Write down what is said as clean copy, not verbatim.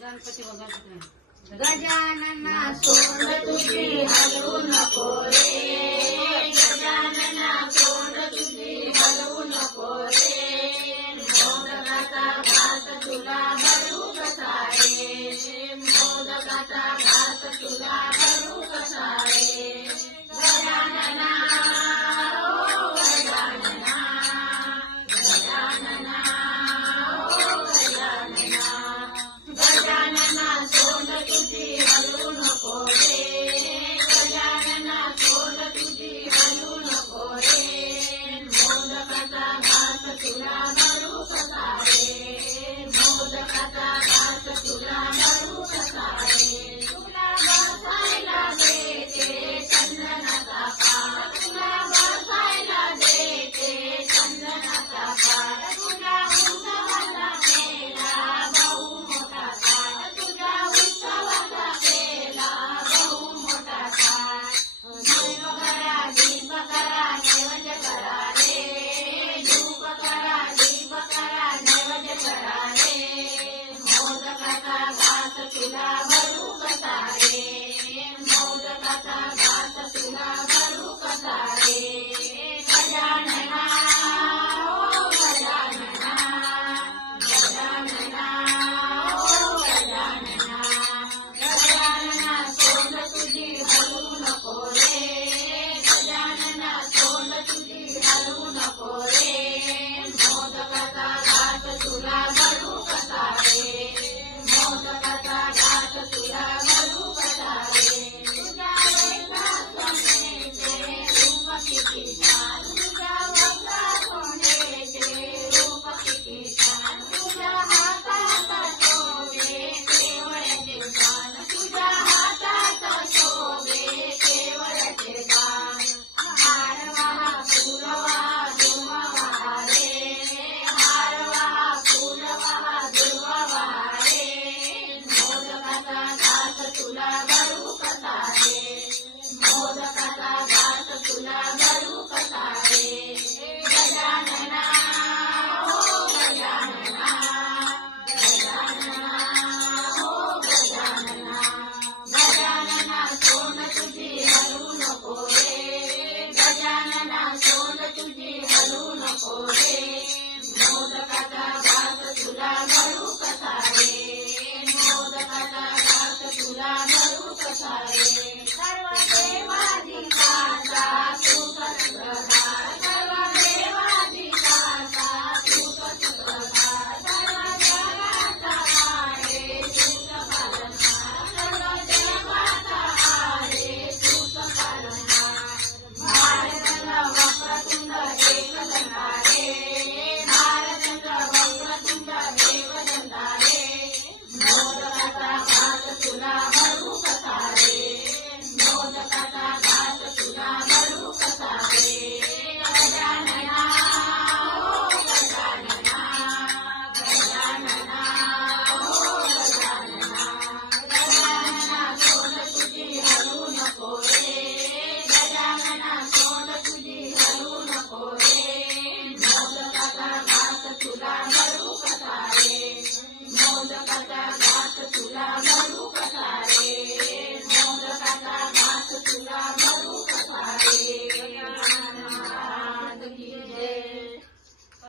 गणपती वगैरे गजानना सोंड तुझी हलवू नको रे, गजानना सोंड तुझी हलवू नको रे, मोदकाचा घास तुला भरू कसा रे, मोदकाचा घास तुला भरू कसा रे, गजानना ओ गजानना, गजानना ओ गजानना, गजानना सोंड तुझी हलवू नको रे, गजानना सोंड तुझी हलवू नको रे, मोदकाचा घास तुला भरू कसा रे, मोदकाचा घास तुला भरू कसा रे, तुला बसायला देते चंदनाचा पाट, तुला बसायला देते चंदनाचा पाट, तुला उत्सवाचा केला बहु मोठा थाट, तुझ्या उत्सवाचा केला बहु मोठा थाट, धूप करा दीप करा नैवेद्य करा रे, धूप करा दीप करा नैवेद्य करा रे, मोदकाचा घास तुला भरू कसा रे, मोदकाचा घास तुला भरू कसा रे, गजानना ओ गजानना, गजानना ओ गजानना, गजानना सोंड तुझी हलवू नको रे, गजानना सोंड तुझी हलवू नको रे, मोदकाचा घास तुला भरू कसा रे, मोदकाचा घास तुला भरू कसा रे, तुझ्या वक्रासोनेचे रूप किती छान, तुझ्या वक्रासोनेचे रूप किती छान, तुझ्या हातात शोभे केवळाचे पान, तुझ्या हातात शोभे केवळाचे पान, हार वाहा फूल वाहा धुम वाहा रे, हार वाहा फूल वाहा धुम वाहा रे, मोदकाचा घास तुला भरू कसा रे, मोदकाचा घास तुला भरू कसा रे, गजानना ओ गजानना, गजानना ओ गजानना, गजानना सोंड तुझी हलवू नको रे, गजानना सोंड तुझी हलवू नको रे, मोदकाचा घास तुला भरू कसा रे, मोदकाचा घास तुला भरू कसा रे,